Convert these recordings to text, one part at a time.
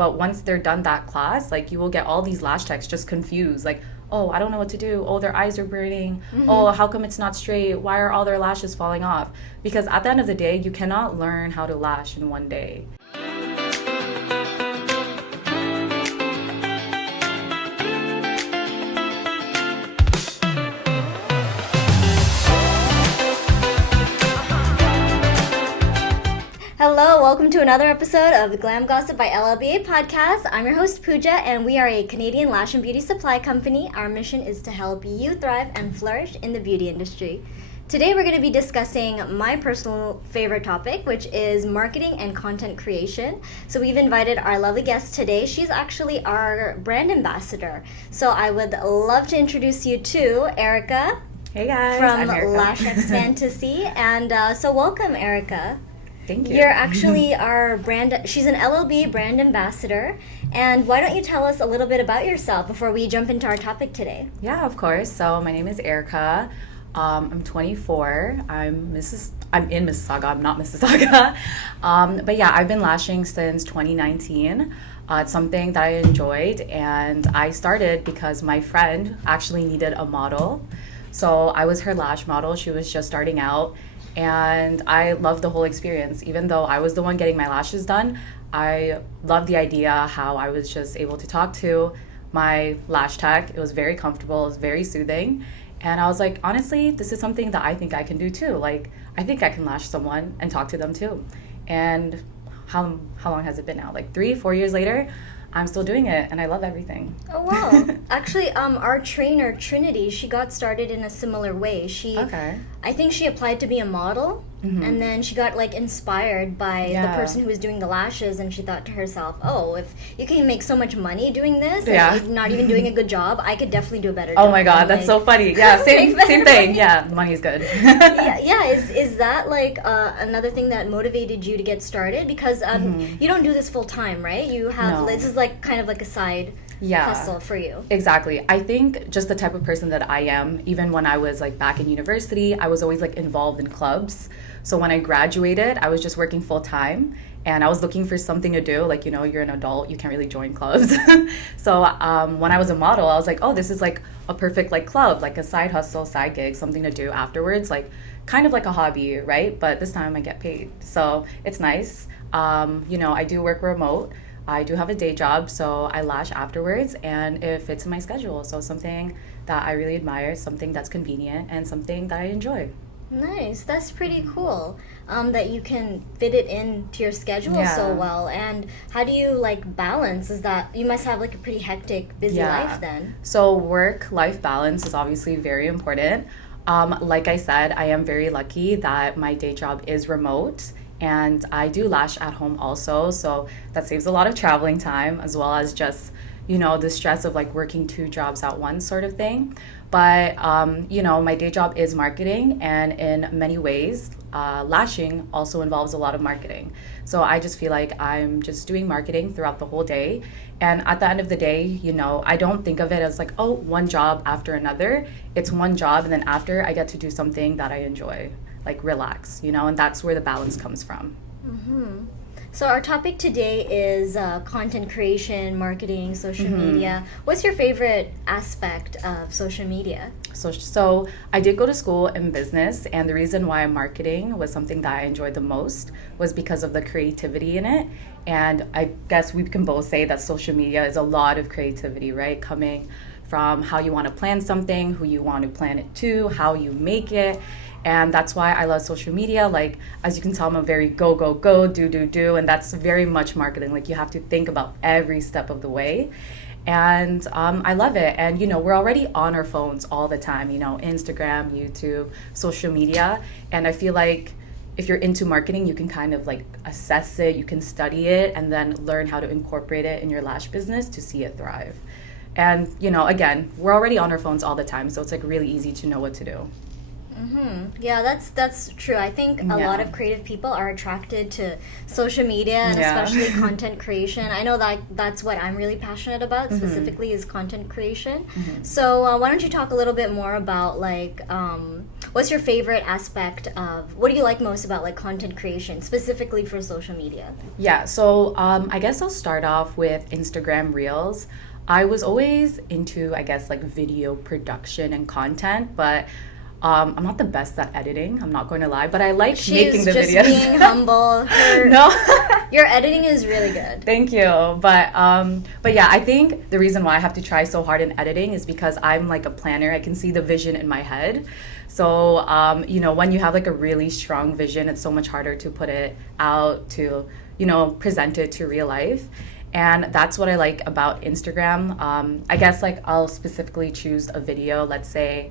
But once they're done that class, like, you will get all these lash techs just confused, like, oh, I don't know what to do. Oh, their eyes are burning. Oh, how come it's not straight? Why are all their lashes falling off? Because at the end of the day, you cannot learn how to lash in one day. Hello, welcome to another episode of the Glam Gossip by LLBA Podcast. I'm your host, Puja, and we are a Canadian lash and beauty supply company. Our mission is to help you thrive and flourish in the beauty industry. Today, we're going to be discussing my personal favorite topic, which is marketing and content creation. So we've invited our lovely guest today. She's actually our brand ambassador. So I would love to introduce you to Erika. Hey guys, from I'm Erika. Lashxfantasy. And so welcome, Erika. Thank you. You're actually our brand, she's an LLBA brand ambassador. And why don't you tell us a little bit about yourself before we jump into our topic today? Yeah, of course. So my name is Erika. I'm 24. I'm in Mississauga. I'm not Mississauga. But yeah, I've been lashing since 2019. It's something that I enjoyed, and I started because my friend actually needed a model. So I was her lash model. She was just starting out. And I loved the whole experience. Even though I was the one getting my lashes done, I loved the idea how I was just able to talk to my lash tech. It was very comfortable, it was very soothing. And I was like, honestly, this is something that I think I can do too. Like, I think I can lash someone and talk to them too. And how long has it been now? Like 3-4 years later, I'm still doing it, and I love everything. Oh, wow. Actually, our trainer, Trinity, she got started in a similar way. I think she applied to be a model, and then she got, like, inspired by the person who was doing the lashes, and she thought to herself, oh, if you can make so much money doing this, and you're not even doing a good job, I could definitely do a better job. Oh my God, that's so funny. Yeah, same thing. Yeah, money's good. Is that, like, another thing that motivated you to get started? Because you don't do this full time, right? You have, this is, like, kind of like a side hustle for you. Exactly. I think just the type of person that I am, even when I was like back in university, I was always like involved in clubs. So when I graduated, I was just working full time, and I was looking for something to do. Like, you know, you're an adult, you can't really join clubs. So when I was a model, I was like, oh, this is like a perfect like club, like a side hustle, side gig, something to do afterwards, like kind of like a hobby, right? But this time I get paid. So it's nice. You know, I do work remote. I do have a day job, so I lash afterwards, and it fits in my schedule. So something that I really admire, something that's convenient, and something that I enjoy. Nice. That's pretty cool that you can fit it into your schedule so well. And how do you like balance? Is that you must have like a pretty hectic, busy life then? So work-life balance is obviously very important. Like I said, I am very lucky that my day job is remote. And I do lash at home also, so that saves a lot of traveling time, as well as just, you know, the stress of like working 2 jobs at once sort of thing. But, you know, my day job is marketing, and in many ways, lashing also involves a lot of marketing. So I just feel like I'm just doing marketing throughout the whole day. And at the end of the day, you know, I don't think of it as like, oh, one job after another. It's one job, and then after I get to do something that I enjoy. Like relax, you know, and that's where the balance comes from. So our topic today is content creation, marketing, social media. What's your favorite aspect of social media? So I did go to school in business, and the reason why marketing was something that I enjoyed the most was because of the creativity in it. And I guess we can both say that social media is a lot of creativity, right? Coming from how you want to plan something, who you want to plan it to, how you make it. And that's why I love social media. Like, as you can tell, I'm a very go, do. And that's very much marketing. Like, you have to think about every step of the way. And I love it. And, you know, we're already on our phones all the time, you know, Instagram, YouTube, social media. And I feel like if you're into marketing, you can kind of like assess it, you can study it, and then learn how to incorporate it in your lash business to see it thrive. And, you know, again, we're already on our phones all the time. So it's like really easy to know what to do. Yeah, that's true. I think a lot of creative people are attracted to social media and especially content creation. I know that that's what I'm really passionate about specifically is content creation. So why don't you talk a little bit more about like what's your favorite aspect of what do you like most about like content creation specifically for social media? Yeah, so I guess I'll start off with Instagram Reels. I was always into, I guess, like video production and content, but I'm not the best at editing. I'm not going to lie, but I like making the videos. She's just being humble. No, your editing is really good. Thank you. But yeah, I think the reason why I have to try so hard in editing is because I'm like a planner. I can see the vision in my head. So when you have like a really strong vision, it's so much harder to put it out to present it to real life. And that's what I like about Instagram. I guess like I'll specifically choose a video, let's say,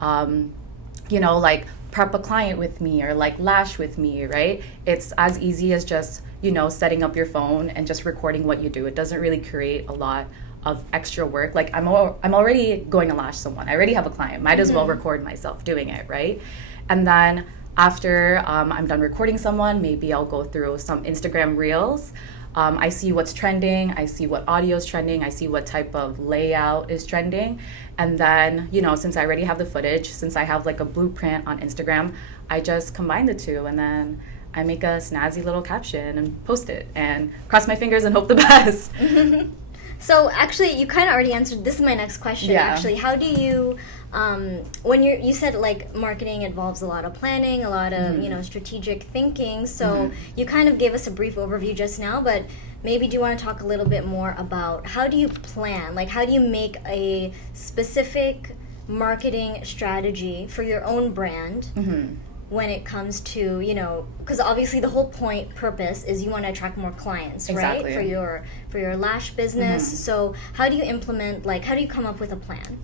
like prep a client with me or like lash with me, right? It's as easy as just, setting up your phone and just recording what you do. It doesn't really create a lot of extra work. Like I'm already going to lash someone. I already have a client. Might as well record myself doing it, right? And then after I'm done recording someone, maybe I'll go through some Instagram Reels. I see what's trending, I see what audio is trending, I see what type of layout is trending. And then, since I already have the footage, since I have like a blueprint on Instagram, I just combine the two and then I make a snazzy little caption and post it and cross my fingers and hope the best. So actually, you kind of already answered, this is my next question actually. How do you, when you said like marketing involves a lot of planning, a lot of, strategic thinking. So you kind of gave us a brief overview just now, but maybe do you want to talk a little bit more about how do you plan? Like how do you make a specific marketing strategy for your own brand when it comes to, because obviously the whole purpose is you want to attract more clients, right? For your lash business. So how do you implement, like how do you come up with a plan?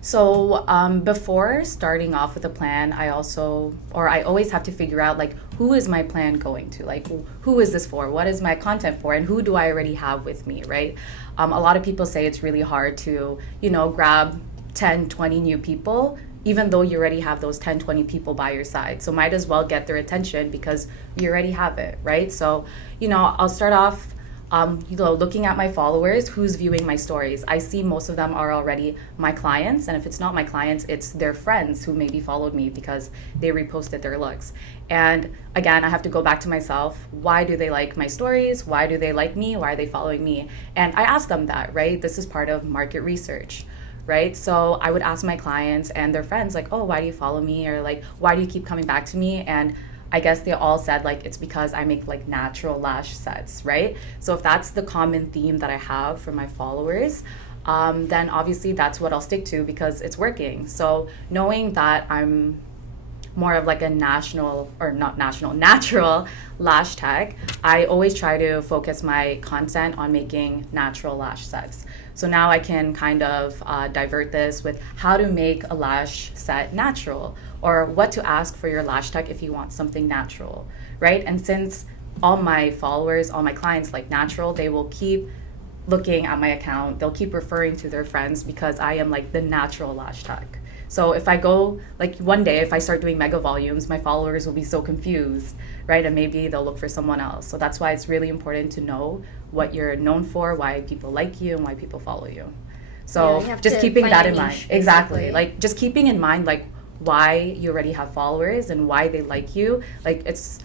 So before starting off with a plan, I always have to figure out like who is my plan going to? Like who is this for? What is my content for? And who do I already have with me, right? A lot of people say it's really hard to, grab 10, 20 new people, even though you already have those 10, 20 people by your side. So might as well get their attention because you already have it, right? So, I'll start off looking at my followers, who's viewing my stories. I see most of them are already my clients, and if it's not my clients, it's their friends who maybe followed me because they reposted their looks. And again, I have to go back to myself. Why do they like my stories? Why do they like me? Why are they following me? And I ask them that, right? This is part of market research, right? So I would ask my clients and their friends like, oh, why do you follow me? Or like, why do you keep coming back to me? And I guess they all said like it's because I make like natural lash sets, right? So if that's the common theme that I have for my followers, then obviously that's what I'll stick to because it's working. So knowing that I'm more of like a natural lash tech, I always try to focus my content on making natural lash sets. So now I can kind of divert this with how to make a lash set natural or what to ask for your lash tech if you want something natural, right? And since all my followers, all my clients like natural, they will keep looking at my account. They'll keep referring to their friends because I am like the natural lash tech. So if I go, like one day, if I start doing mega volumes, my followers will be so confused, right? And maybe they'll look for someone else. So that's why it's really important to know what you're known for, why people like you, and why people follow you. So just keeping that in mind. Exactly. Like just keeping in mind, like why you already have followers and why they like you. Like it's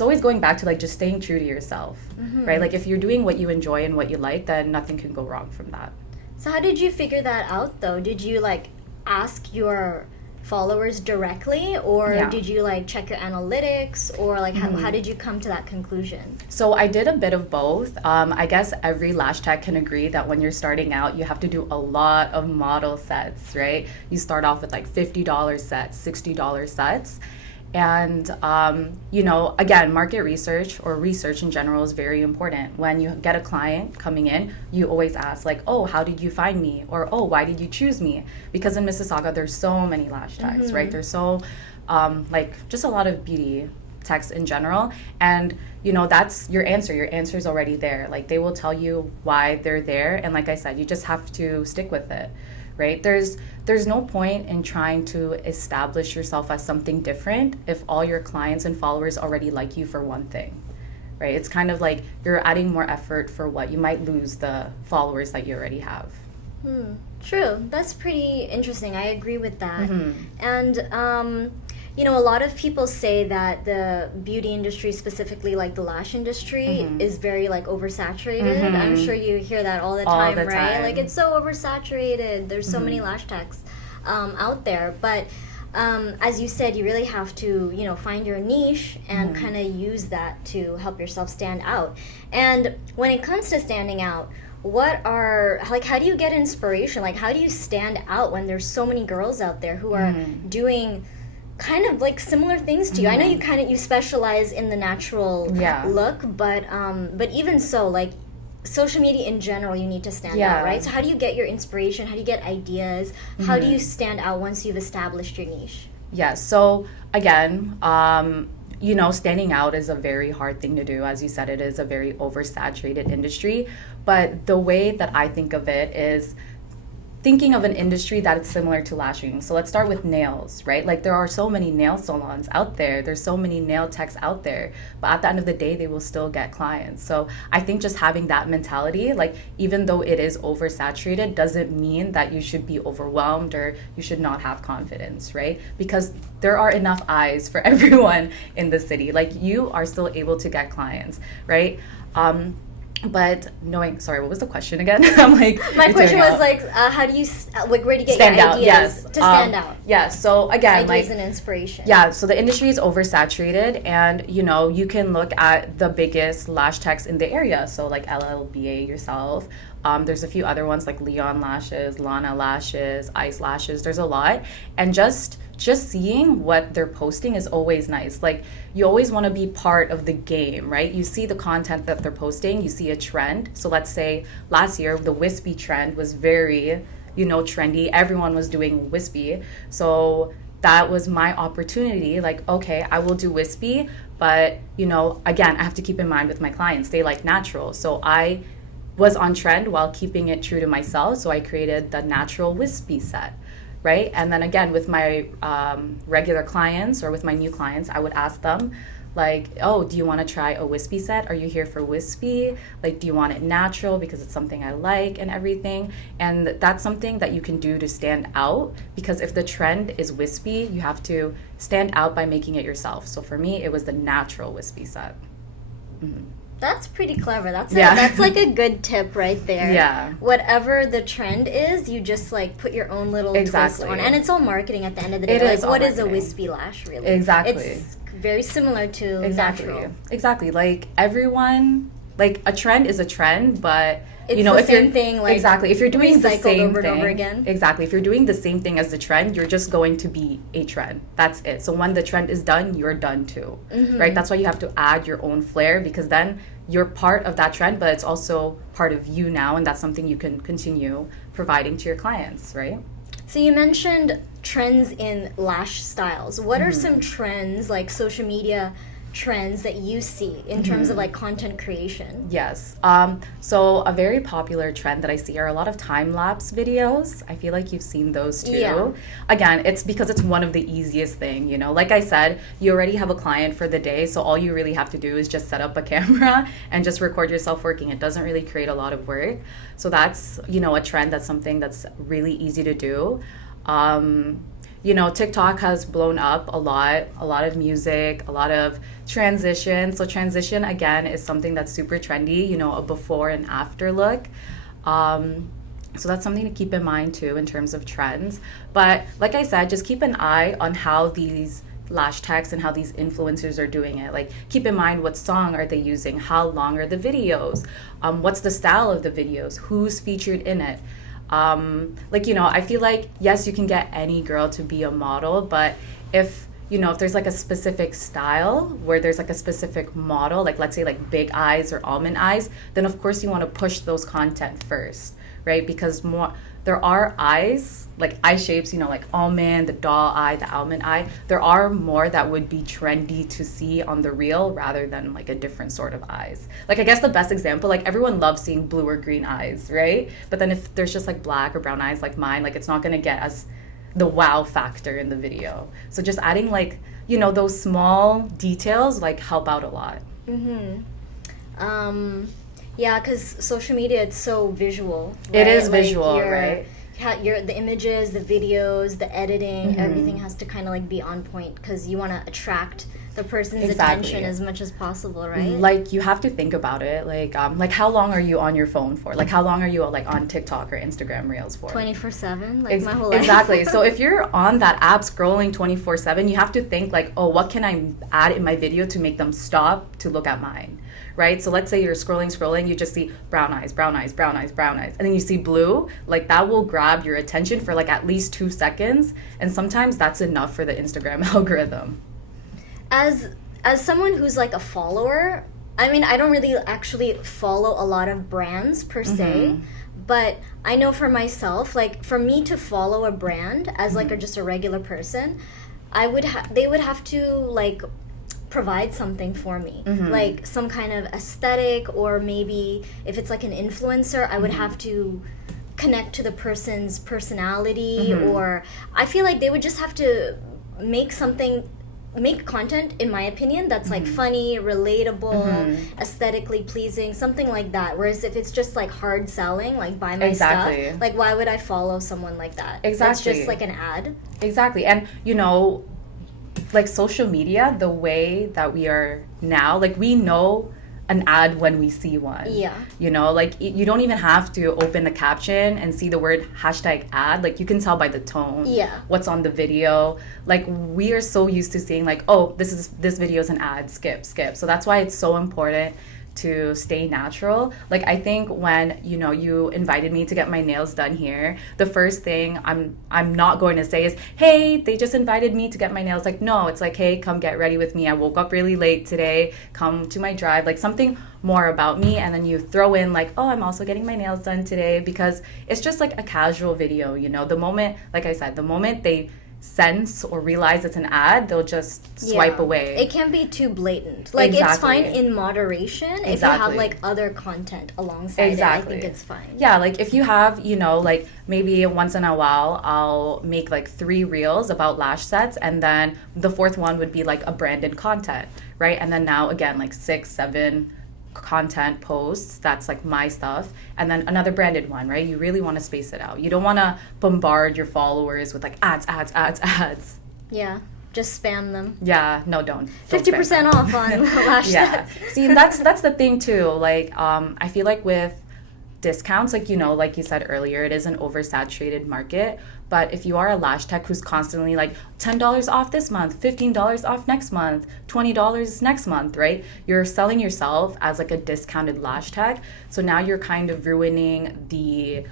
always going back to like just staying true to yourself, right? Like if you're doing what you enjoy and what you like, then nothing can go wrong from that. So how did you figure that out though? Did you like ask your followers directly or did you like check your analytics or like how did you come to that conclusion? So I did a bit of both. I guess every lash tech can agree that when you're starting out, you have to do a lot of model sets, right? You start off with like $50 sets, $60 sets. And, again, market research or research in general is very important. When you get a client coming in, you always ask like, oh, how did you find me? Or, oh, why did you choose me? Because in Mississauga, there's so many lash techs, right? There's so, just a lot of beauty techs in general. And, that's your answer. Your answer is already there. Like they will tell you why they're there. And like I said, you just have to stick with it. right? There's no point in trying to establish yourself as something different if all your clients and followers already like you for one thing, right? It's kind of like you're adding more effort for what you might lose the followers that you already have. True. That's pretty interesting. I agree with that. And a lot of people say that the beauty industry, specifically like the lash industry, is very like oversaturated. I'm sure you hear that all the time, right? Like it's so oversaturated. There's so many lash techs out there, but as you said, you really have to find your niche and kind of use that to help yourself stand out. And when it comes to standing out, how do you get inspiration? Like, how do you stand out when there's so many girls out there who are doing kind of like similar things to you? I know you specialize in the natural look, but even so, like social media in general, you need to stand out, right? So how do you get your inspiration? How do you get ideas? How do you stand out once you've established your niche? Yeah, so again, standing out is a very hard thing to do. As you said, it is a very oversaturated industry. But the way that I think of it is thinking of an industry that is similar to lashing. So let's start with nails, right? Like there are so many nail salons out there. There's so many nail techs out there. But at the end of the day, they will still get clients. So I think just having that mentality, like even though it is oversaturated, doesn't mean that you should be overwhelmed or you should not have confidence, right? Because there are enough eyes for everyone in the city. Like you are still able to get clients, right? But sorry, what was the question again? I'm like, my question was like, how do you, where do you get stand your out? ideas Yes. to stand out? Yeah, so again, Ideas and inspiration. Yeah, so the industry is oversaturated, and you can look at the biggest lash techs in the area. So like LLBA yourself. There's a few other ones like Leon Lashes, Lana Lashes, Ice Lashes. There's a lot, and just seeing what they're posting is always nice. Like you always want to be part of the game, right? You see the content that they're posting, you see a trend. So let's say last year the wispy trend was very trendy. Everyone was doing wispy, so that was my opportunity. Like, okay, I will do wispy, but again, I have to keep in mind with my clients, they like natural. So I was on trend while keeping it true to myself. So I created the natural wispy set, right? And then again, with my regular clients or with my new clients, I would ask them like, oh, do you want to try a wispy set? Are you here for wispy? Like, do you want it natural because it's something I like and everything? And that's something that you can do to stand out, because if the trend is wispy, you have to stand out by making it yourself. So for me, it was the natural wispy set. That's pretty clever. That's like a good tip right there. Yeah. Whatever the trend is, you just like put your own little twist on. And it's all marketing at the end of the day. Like, what is a wispy lash really? Exactly. It's very similar to natural. Exactly. Like everyone, like a trend is a trend, but it's the same thing. Like exactly, if you're doing the same over thing and over again. Exactly. If you're doing the same thing as the trend, you're just going to be a trend. That's it. So when the trend is done, you're done too, right? That's why you have to add your own flair, because then you're part of that trend, but it's also part of you now, and that's something you can continue providing to your clients, right? So you mentioned trends in lash styles. What are some trends, like social media trends, that you see in terms of like content creation? Yes. So a very popular trend that I see are a lot of time-lapse videos. I feel like you've seen those too. Yeah. Again, it's because it's one of the easiest thing, Like I said, you already have a client for the day, so all you really have to do is just set up a camera and just record yourself working. It doesn't really create a lot of work. So that's, a trend. That's something that's really easy to do. TikTok has blown up a lot of music, a lot of transition. So transition, again, is something that's super trendy, a before and after look. So that's something to keep in mind too in terms of trends. But like I said, just keep an eye on how these lash techs and how these influencers are doing it. Like, keep in mind, what song are they using? How long are the videos? What's the style of the videos? Who's featured in it? I feel like, yes, you can get any girl to be a model, but if if there's like a specific style where there's like a specific model, like let's say like big eyes or almond eyes, then of course you want to push those content first, right? Because there are eyes, like eye shapes, like almond, the doll eye, the almond eye. There are more that would be trendy to see on the reel rather than like a different sort of eyes. Like I guess the best example, like everyone loves seeing blue or green eyes, right? But then if there's just like black or brown eyes like mine, like it's not gonna get us the wow factor in the video. So just adding like, those small details like help out a lot. Yeah, because social media, it's so visual. Right? It is visual, right? The images, the videos, the editing, everything has to kind of like be on point because you want to attract the person's attention as much as possible, right? Like you have to think about it. Like how long are you on your phone for? Like how long are you like on TikTok or Instagram Reels for? 24/7, like my whole life. Exactly. So if you're on that app scrolling 24/7, you have to think like, oh, what can I add in my video to make them stop to look at mine? Right? So let's say you're scrolling, you just see brown eyes, and then you see blue, like that will grab your attention for like at least 2 seconds, and sometimes that's enough for the Instagram algorithm. As someone who's like a follower, I mean, I don't really actually follow a lot of brands per se, but I know for myself, like for me to follow a brand as like just a regular person, they would have to like provide something for me, like some kind of aesthetic, or maybe if it's like an influencer, I would have to connect to the person's personality, or I feel like they would just have to make content, in my opinion, that's like funny, relatable, aesthetically pleasing, something like that. Whereas if it's just like hard selling, like buy my stuff, like why would I follow someone like that? That's just like an ad. Exactly. And like social media, the way that we are now, like we know an ad when we see one. Yeah. Like you don't even have to open the caption and see the word #ad. Like you can tell by the tone. Yeah. What's on the video. Like we are so used to seeing like, oh, this video is an ad, skip. So that's why it's so important to stay natural. Like I think when you invited me to get my nails done here, the first thing I'm not going to say is, hey, they just invited me to get my nails. Like no, it's like, hey, come get ready with me, I woke up really late today, come to my drive, like something more about me. And then you throw in like, oh, I'm also getting my nails done today, because it's just like a casual video. The moment, like I said, the moment they sense or realize it's an ad, they'll just swipe away. It can't be too blatant. Like it's fine in moderation if you have like other content alongside it. I think it's fine. Yeah, like if you have, like maybe once in a while I'll make like 3 reels about lash sets, and then the 4th one would be like a branded content, right? And then now again like 6, 7 content posts, that's like my stuff, and then another branded one, right? You really want to space it out. You don't want to bombard your followers with like ads. Yeah, just spam them. Yeah, no, don't 50% off on lash yeah. See, that's the thing too. Like I feel like with discounts, like like you said earlier, it is an oversaturated market. But if you are a lash tech who's constantly like $10 off this month, $15 off next month, $20 next month, right? You're selling yourself as like a discounted lash tech. So now you're kind of ruining the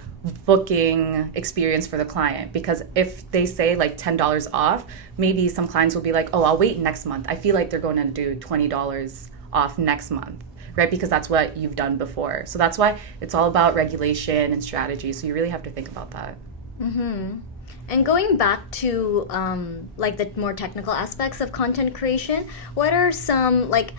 booking experience for the client, because if they say like $10 off, maybe some clients will be like, oh, I'll wait next month. I feel like they're going to do $20 off next month, right? Because that's what you've done before. So that's why it's all about regulation and strategy. So you really have to think about that. And going back to like the more technical aspects of content creation, what are some like,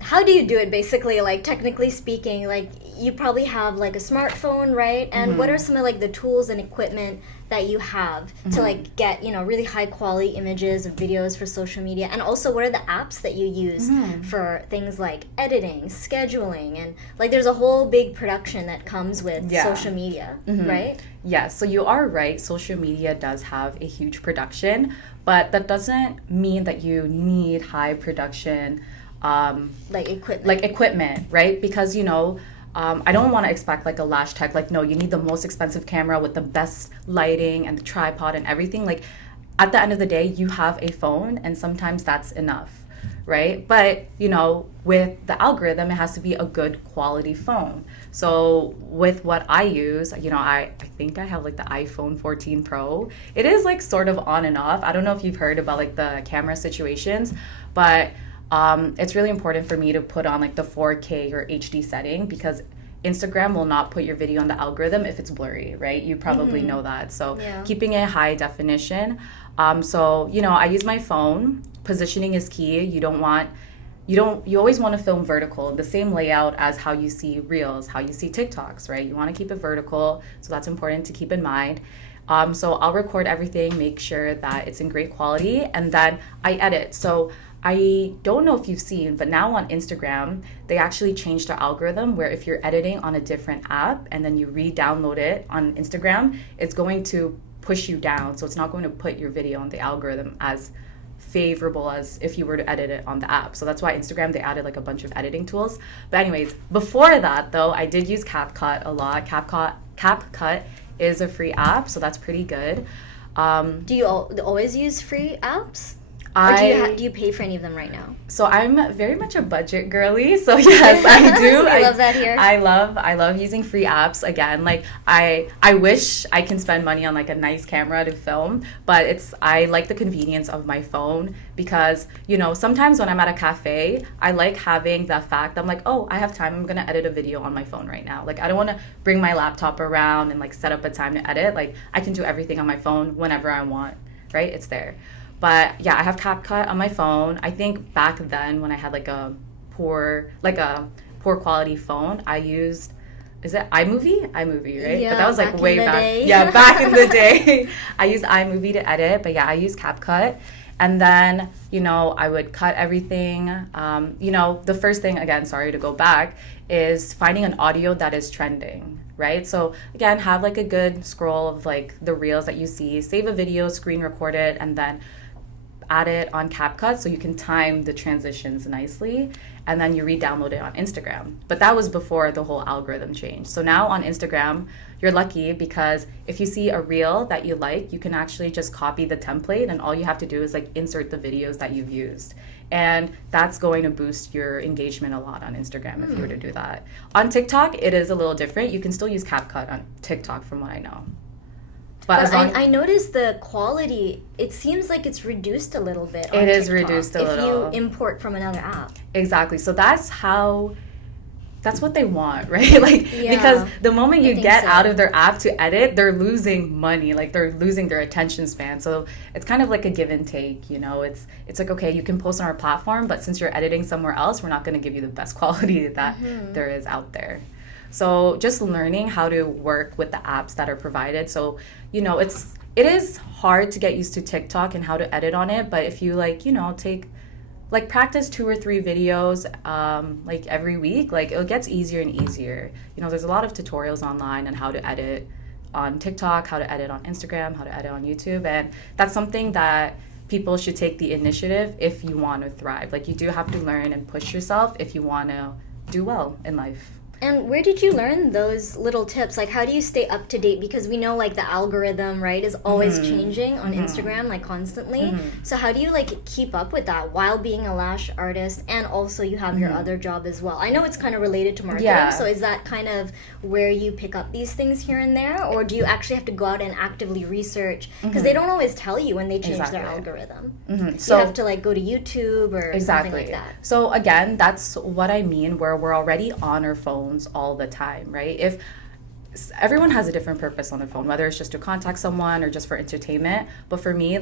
how do you do it basically, like technically speaking? Like you probably have like a smartphone, right? And what are some of like the tools and equipment that you have to like get really high quality images of videos for social media? And also, what are the apps that you use for things like editing, scheduling, and like there's a whole big production that comes with social media, right? Yes, so you are right. Social media does have a huge production, but that doesn't mean that you need high production like equipment, right? Because I don't want to expect like a lash tech, like no, you need the most expensive camera with the best lighting and the tripod and everything. Like at the end of the day, you have a phone, and sometimes that's enough, right? But, with the algorithm, it has to be a good quality phone. So with what I use, I think I have like the iPhone 14 Pro. It is like sort of on and off. I don't know if you've heard about like the camera situations, but it's really important for me to put on like the 4K or HD setting, because Instagram will not put your video on the algorithm if it's blurry, right? You probably know that. So keeping it high definition. I use my phone. Positioning is key. You always want to film vertical, the same layout as how you see Reels, how you see TikToks, right? You want to keep it vertical. So that's important to keep in mind. So I'll record everything, make sure that it's in great quality, and then I edit. So I don't know if you've seen, but now on Instagram, they actually changed their algorithm where if you're editing on a different app and then you re-download it on Instagram, it's going to push you down. So it's not going to put your video on the algorithm as favorable as if you were to edit it on the app. So that's why Instagram, they added like a bunch of editing tools. But anyways, before that though, I did use CapCut a lot. CapCut is a free app, so that's pretty good. Do you always use free apps? Or do you pay for any of them right now? So I'm very much a budget girly. So yes, I do. I love that here. I love using free apps. Again, like I wish I can spend money on like a nice camera to film, but I like the convenience of my phone, because sometimes when I'm at a cafe, I like having the fact I'm like, oh, I have time. I'm gonna edit a video on my phone right now. Like I don't want to bring my laptop around and like set up a time to edit. Like I can do everything on my phone whenever I want. Right? It's there. But yeah, I have CapCut on my phone. I think back then when I had like a poor quality phone, I used, is it iMovie? iMovie, right? Yeah, but that was like way back. Day. Yeah, back in the day. I used iMovie to edit, but yeah, I use CapCut. And then, I would cut everything. The first thing, again, sorry to go back, is finding an audio that is trending, right? So again, have like a good scroll of like the reels that you see, save a video, screen record it, and then add it on CapCut so you can time the transitions nicely, and then you re-download it on Instagram. But that was before the whole algorithm changed. So now on Instagram, you're lucky because if you see a reel that you like, you can actually just copy the template, and all you have to do is like insert the videos that you've used. And that's going to boost your engagement a lot on Instagram if you were to do that. On TikTok, it is a little different. You can still use CapCut on TikTok from what I know. But I noticed the quality, it seems like it's reduced a little bit on TikTok. It is TikTok reduced a little. If you import from another app. Exactly. So that's what they want, right? Because the moment you get out of their app to edit, they're losing money. Like they're losing their attention span. So it's kind of like a give and take, It's like, okay, you can post on our platform, but since you're editing somewhere else, we're not going to give you the best quality that there is out there. So just learning how to work with the apps that are provided. So, it is hard to get used to TikTok and how to edit on it. But if you take practice 2 or 3 videos every week, it gets easier and easier. There's a lot of tutorials online on how to edit on TikTok, how to edit on Instagram, how to edit on YouTube. And that's something that people should take the initiative if you want to thrive. You do have to learn and push yourself if you want to do well in life. And where did you learn those little tips? How do you stay up to date? Because we know, the algorithm, right, is always changing on Instagram, constantly. So how do you, keep up with that while being a lash artist, and also you have your other job as well? I know it's kind of related to marketing, so is that kind of where you pick up these things here and there? Or do you actually have to go out and actively research? Because they don't always tell you when they change their algorithm. So you have to, go to YouTube or something like that. So, again, that's what I mean, where we're already on our phone all the time, right? If everyone has a different purpose on their phone, whether it's just to contact someone or just for entertainment. But for me,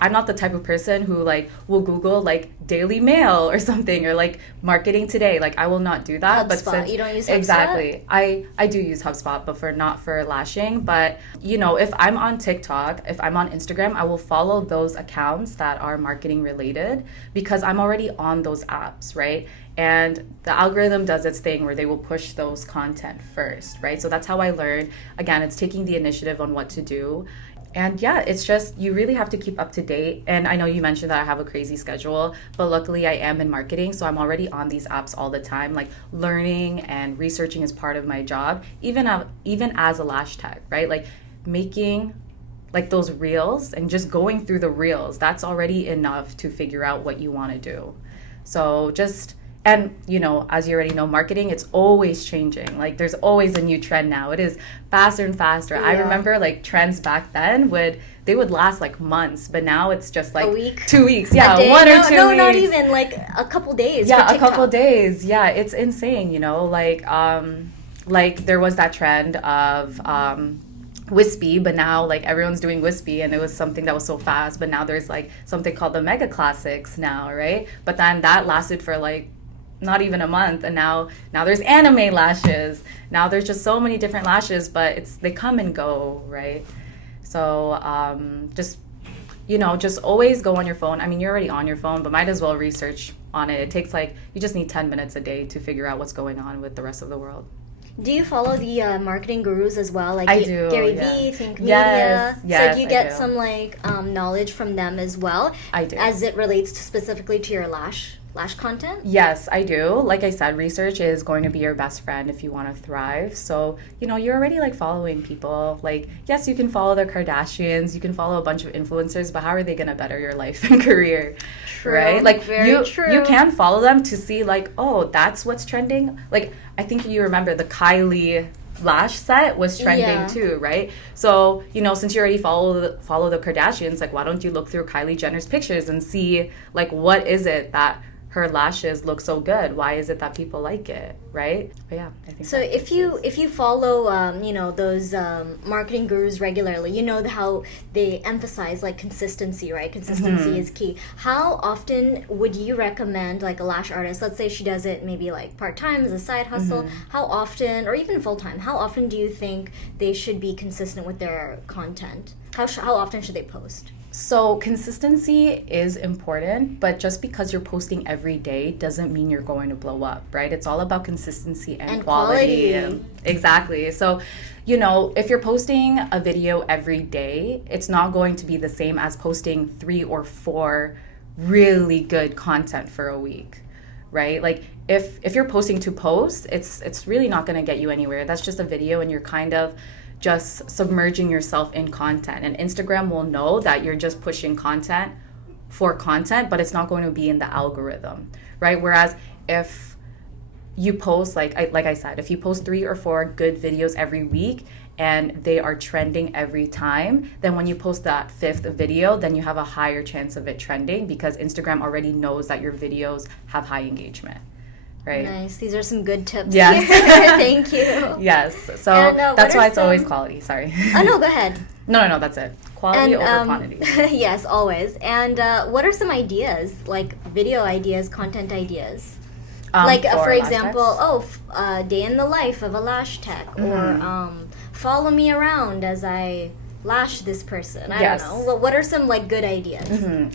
I'm not the type of person who will Google Daily Mail or something, or marketing today. I will not do that. HubSpot. But since, you don't use HubSpot? Exactly. I do use HubSpot, but not for lashing. But if I'm on TikTok, if I'm on Instagram, I will follow those accounts that are marketing related, because I'm already on those apps, right? And the algorithm does its thing where they will push those content first, right? So that's how I learned. Again, it's taking the initiative on what to do. And yeah, it's just, you really have to keep up to date. And I know you mentioned that I have a crazy schedule, but luckily I am in marketing. So I'm already on these apps all the time. Learning and researching is part of my job, even as a lash tech, right? Making those reels and just going through the reels, that's already enough to figure out what you want to do. So just, and as you already know, marketing, it's always changing. Like there's always a new trend now. It is faster and faster. I remember like trends back then they would last like months, but now it's just like a week, 2 weeks. Yeah, 1 or 2 weeks. No, not even, like a couple days. Yeah, a couple days. Yeah, it's insane, like there was that trend of wispy, but now like everyone's doing wispy, and it was something that was so fast. But now there's like something called the mega classics now, right? But then that lasted for like not even a month, and now there's anime lashes. Now there's just so many different lashes, but they come and go, right? So just always go on your phone. I mean, you're already on your phone, but might as well research on it. It takes you just need 10 minutes a day to figure out what's going on with the rest of the world. Do you follow the marketing gurus as well? Like I do, Gary yeah. Vee, Think Media. Yes, so do you get some knowledge from them as well? I do. As it relates specifically to your lash content? Yes, I do. Like I said, research is going to be your best friend if you want to thrive. So, you're already like following people. Like, yes, you can follow the Kardashians, you can follow a bunch of influencers, but how are they going to better your life and career? True, right? Like very true. You can follow them to see like, oh, that's what's trending. Like, I think you remember the Kylie lash set was trending too, right? So, since you already follow the Kardashians, like, why don't you look through Kylie Jenner's pictures and see like what is it that her lashes look so good? Why is it that people like it, right? But yeah, I think so. If you follow those marketing gurus regularly, you know how they emphasize like consistency, right? Consistency is key. How often would you recommend like a lash artist? Let's say she does it maybe like part-time as a side hustle. How often, or even full-time, how often do you think they should be consistent with their content? How often should they post? So consistency is important, but just because you're posting every day doesn't mean you're going to blow up, right? It's all about consistency and quality. Exactly. So, if you're posting a video every day, it's not going to be the same as posting 3 or 4 really good content for a week, right? Like if you're posting to post, it's really not going to get you anywhere. That's just a video, and you're kind of just submerging yourself in content, and Instagram will know that you're just pushing content for content, but it's not going to be in the algorithm, right? Whereas if you post like I said, if you post 3 or 4 good videos every week and they are trending every time, then when you post that 5th video, then you have a higher chance of it trending because Instagram already knows that your videos have high engagement. Right. Nice. These are some good tips. Yes. Thank you. Yes. So that's why it's always quality. Sorry. Oh, no, go ahead. No, that's it. Quality over quantity. Yes, always. And what are some ideas, like video ideas, content ideas? For example, day in the life of a lash tech, or follow me around as I lash this person. I don't know. What are some good ideas?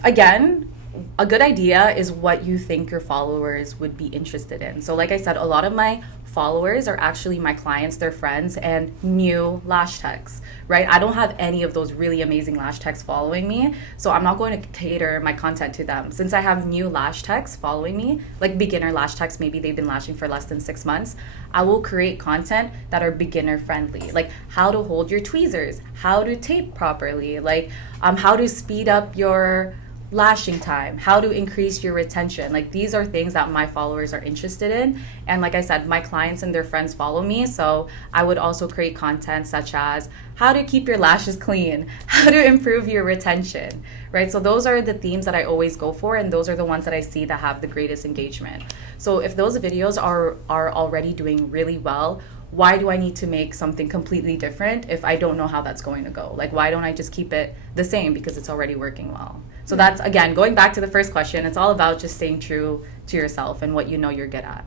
Again, a good idea is what you think your followers would be interested in. So like I said, a lot of my followers are actually my clients, their friends, and new lash techs, right? I don't have any of those really amazing lash techs following me, so I'm not going to cater my content to them. Since I have new lash techs following me, like beginner lash techs, maybe they've been lashing for less than 6 months, I will create content that are beginner friendly, like how to hold your tweezers, how to tape properly, like how to speed up your lashing time, how to increase your retention. Like these are things that my followers are interested in, and like I said, my clients and their friends follow me, so I would also create content such as how to keep your lashes clean, how to improve your retention, right? So those are the themes that I always go for, and those are the ones that I see that have the greatest engagement. So if those videos are already doing really well, why do I need to make something completely different if I don't know how that's going to go? Like, why don't I just keep it the same because it's already working well? So that's, again, going back to the first question, it's all about just staying true to yourself and what you know you're good at.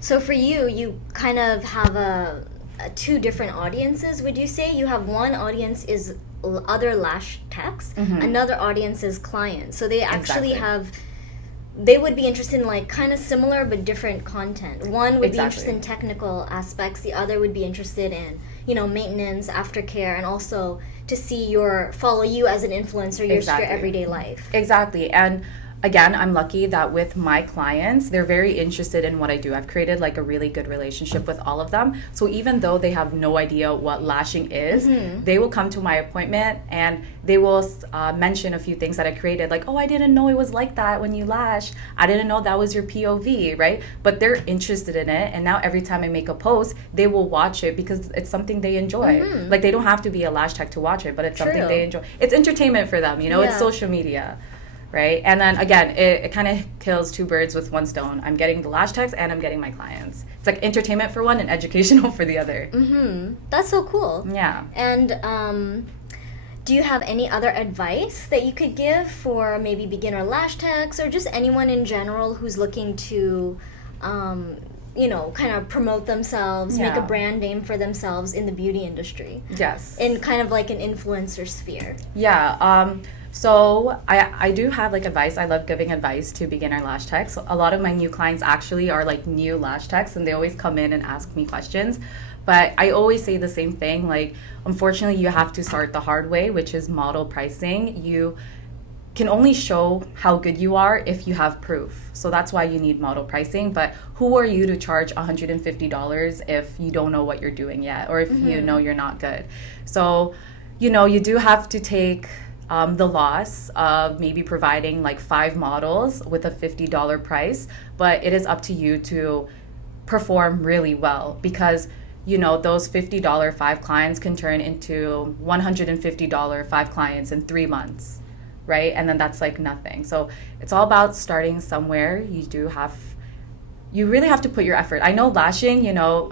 So for you kind of have a 2 different audiences, would you say? You have one audience is other lash techs, another audience is clients. So they actually they would be interested in kind of similar but different content. One would be interested in technical aspects, the other would be interested in, maintenance, aftercare, and also to see follow you as an influencer, your everyday life. Exactly. And again, I'm lucky that with my clients, they're very interested in what I do. I've created like a really good relationship with all of them. So even though they have no idea what lashing is, they will come to my appointment and they will mention a few things that I created. Like, oh, I didn't know it was like that when you lash. I didn't know that was your POV, right? But they're interested in it. And now every time I make a post, they will watch it because it's something they enjoy. Like, they don't have to be a lash tech to watch it, but it's something they enjoy. It's entertainment for them, it's social media. Right? And then again, it kind of kills two birds with one stone. I'm getting the lash techs and I'm getting my clients. It's like entertainment for one and educational for the other. That's so cool. Yeah. And do you have any other advice that you could give for maybe beginner lash techs or just anyone in general who's looking to, kind of promote themselves, make a brand name for themselves in the beauty industry? Yes. In kind of like an influencer sphere. Yeah. So I do have like advice. I love giving advice to beginner lash techs. A lot of my new clients actually are like new lash techs and they always come in and ask me questions. But I always say the same thing. Like, unfortunately, you have to start the hard way, which is model pricing. You can only show how good you are if you have proof. So that's why you need model pricing. But who are you to charge $150 if you don't know what you're doing yet or if you know you're not good? So, you do have to take the loss of maybe providing like 5 models with a $50 price, but it is up to you to perform really well because those $50 5 clients can turn into $150 5 clients in 3 months, right? And then that's like nothing. So it's all about starting somewhere. You really have to put your effort. I know lashing,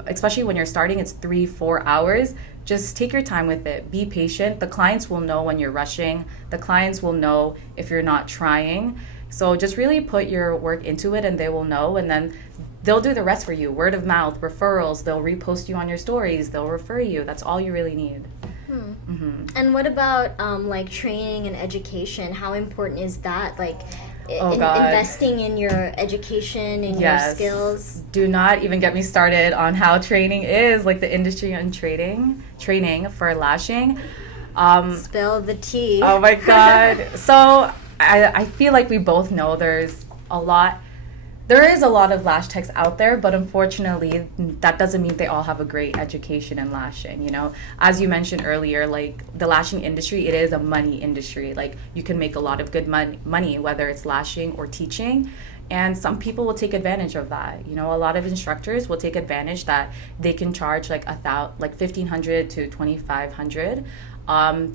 especially when you're starting, it's 3-4 hours. Just take your time with it. Be patient. The clients will know when you're rushing. The clients will know if you're not trying. So just really put your work into it and they will know. And then they'll do the rest for you. Word of mouth, referrals. They'll repost you on your stories. They'll refer you. That's all you really need. And what about like training and education? How important is that? Like investing in your education and your skills? Do not even get me started on how training is, like the industry and training for lashing. Spill the tea. Oh my God. So I feel like we both know there is a lot of lash techs out there, but unfortunately that doesn't mean they all have a great education in lashing. As you mentioned earlier, like the lashing industry, it is a money industry. Like you can make a lot of good money whether it's lashing or teaching, and some people will take advantage of that. A lot of instructors will take advantage that they can charge like $1,500 to $2,500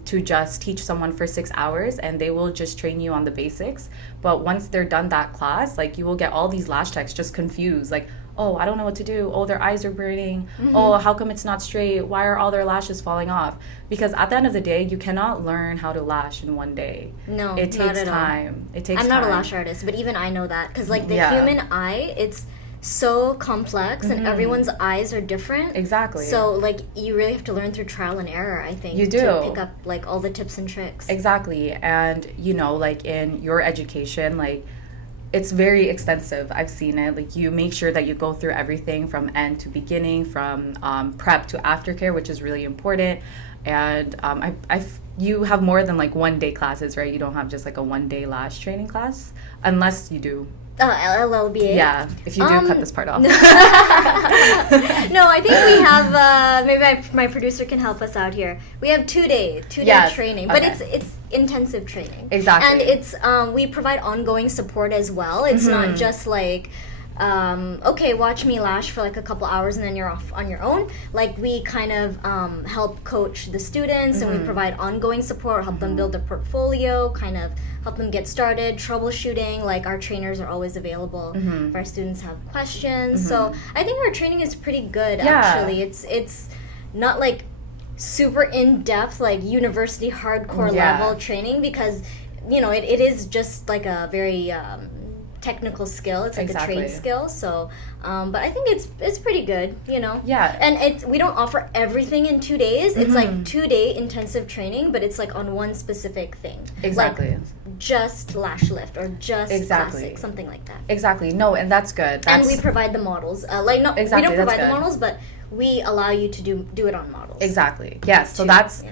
to just teach someone for 6 hours, and they will just train you on the basics. But once they're done that class, like you will get all these lash techs just confused, like, oh, I don't know what to do. Oh, their eyes are burning. Oh, how come it's not straight? Why are all their lashes falling off? Because at the end of the day, you cannot learn how to lash in one day. No, it takes time. I'm not a lash artist, but even I know that because like the human eye, it's so complex and everyone's eyes are different. Exactly. So like you really have to learn through trial and error, I think. You do. To pick up like all the tips and tricks. Exactly. And like in your education, like it's very extensive. I've seen it. Like you make sure that you go through everything from end to beginning, from prep to aftercare, which is really important. And you have more than like 1 day classes, right? You don't have just like a 1 day lash training class, unless you do. LLBA? Yeah, if you do, cut this part off. No, I think we have, maybe my producer can help us out here. We have 2 day training, but it's intensive training. Exactly. And it's, we provide ongoing support as well. It's not just like, okay, watch me lash for like a couple hours and then you're off on your own. Like we kind of help coach the students and we provide ongoing support, help them build their portfolio, kind of help them get started, troubleshooting. Like our trainers are always available if our students have questions. So I think our training is pretty good actually. It's not like super in-depth like university hardcore level training because it is just like a very technical skill. It's like a trade skill. So but I think it's pretty good, Yeah. And we don't offer everything in 2 days. It's like 2 day intensive training, but it's like on one specific thing. Exactly. Like just lash lift or just classic, something like that. Exactly. No, and that's good. And we provide the models. We don't provide the models, but we allow you to do it on models. Exactly. Yes. So that's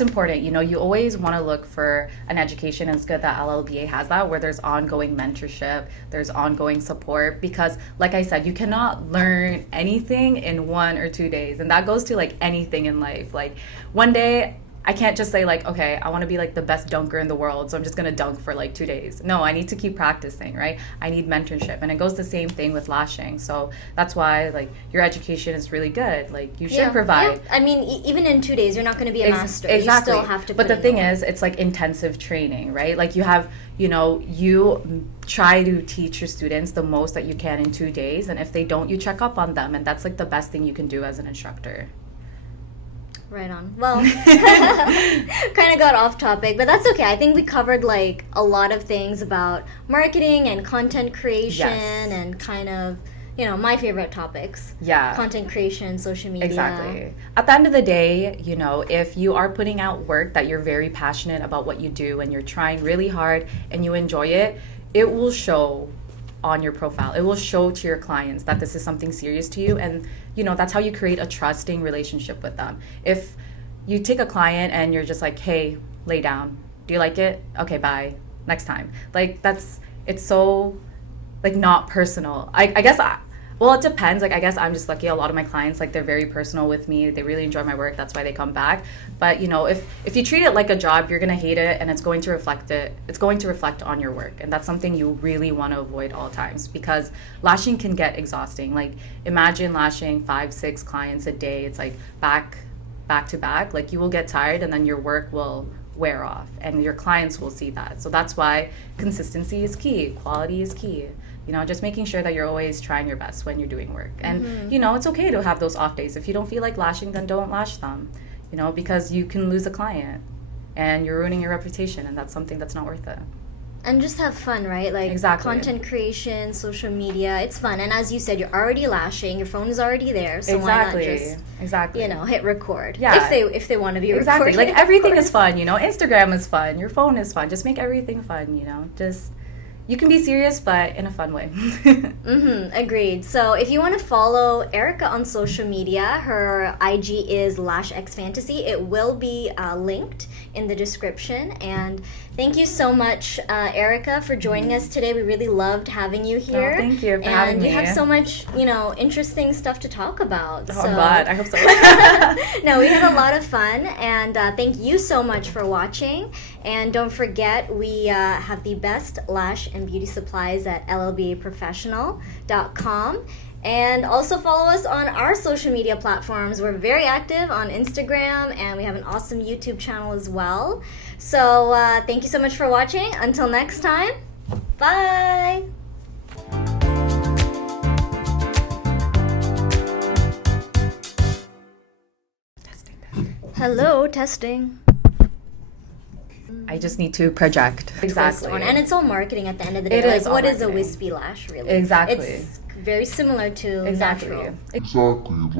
important. You know, you always want to look for an education, and it's good that LLBA has that, where there's ongoing mentorship, there's ongoing support, because like I said, you cannot learn anything in 1 or 2 days. And that goes to like anything in life. Like one day I can't just say like, okay, I want to be like the best dunker in the world, so I'm just going to dunk for like 2 days. No, I need to keep practicing, right? I need mentorship. And it goes the same thing with lashing. So that's why like your education is really good. Like you should provide. Yeah. I mean, even in 2 days, you're not going to be a master. Exactly. You still have to But the thing is, it's like intensive training, right? Like you have, you know, you try to teach your students the most that you can in 2 days. And if they don't, you check up on them. And that's like the best thing you can do as an instructor. Right on. Well, kind of got off topic, but that's okay. I think we covered like a lot of things about marketing and content creation and kind of, you know, my favorite topics. Yeah. Content creation, social media. Exactly. At the end of the day, you know, if you are putting out work that you're very passionate about what you do and you're trying really hard and you enjoy it, it will show on your profile. It will show to your clients that this is something serious to you, and you know that's how you create a trusting relationship with them. If you take a client and you're just like, hey, lay down, do you like it? Okay, bye, next time. Like it's so like not personal. I guess well, it depends. Like, I guess I'm just lucky. A lot of my clients, like, they're very personal with me. They really enjoy my work. That's why they come back. But, you know, if you treat it like a job, you're going to hate it, and it's going to reflect on your work. And that's something you really want to avoid all times, because lashing can get exhausting. Like, imagine lashing 5-6 clients a day. It's like back to back. Like, you will get tired, and then your work will wear off, and your clients will see that. So that's why consistency is key. Quality is key. You know, just making sure that you're always trying your best when you're doing work. And, you know, it's okay to have those off days. If you don't feel like lashing, then don't lash them, you know, because you can lose a client and you're ruining your reputation, and that's something that's not worth it. And just have fun, right? Like, exactly. Content creation, social media, it's fun. And as you said, you're already lashing, your phone is already there, so why not just, you know, hit record? Yeah. If they want to be exactly. recorded. Like, everything is fun, you know. Instagram is fun, your phone is fun. Just make everything fun, you know. Just... You can be serious, but in a fun way. Agreed. So if you want to follow Erika on social media, her IG is Lashxfantasy. It will be linked in the description. And thank you so much, Erika, for joining us today. We really loved having you here. Oh, thank you for having me. And you have so much, you know, interesting stuff to talk about. Oh, I'm glad. I hope so. No, we had a lot of fun. And thank you so much for watching. And don't forget, we have the best lash and beauty supplies at LLBAprofessional.com. And also follow us on our social media platforms. We're very active on Instagram, and we have an awesome YouTube channel as well. So thank you so much for watching. Until next time, bye! Hello, testing. I just need to project. Exactly. And it's all marketing at the end of the day. It is like, what marketing. is a wispy lash, really? Exactly. It's very similar to exactly. natural. Exactly, like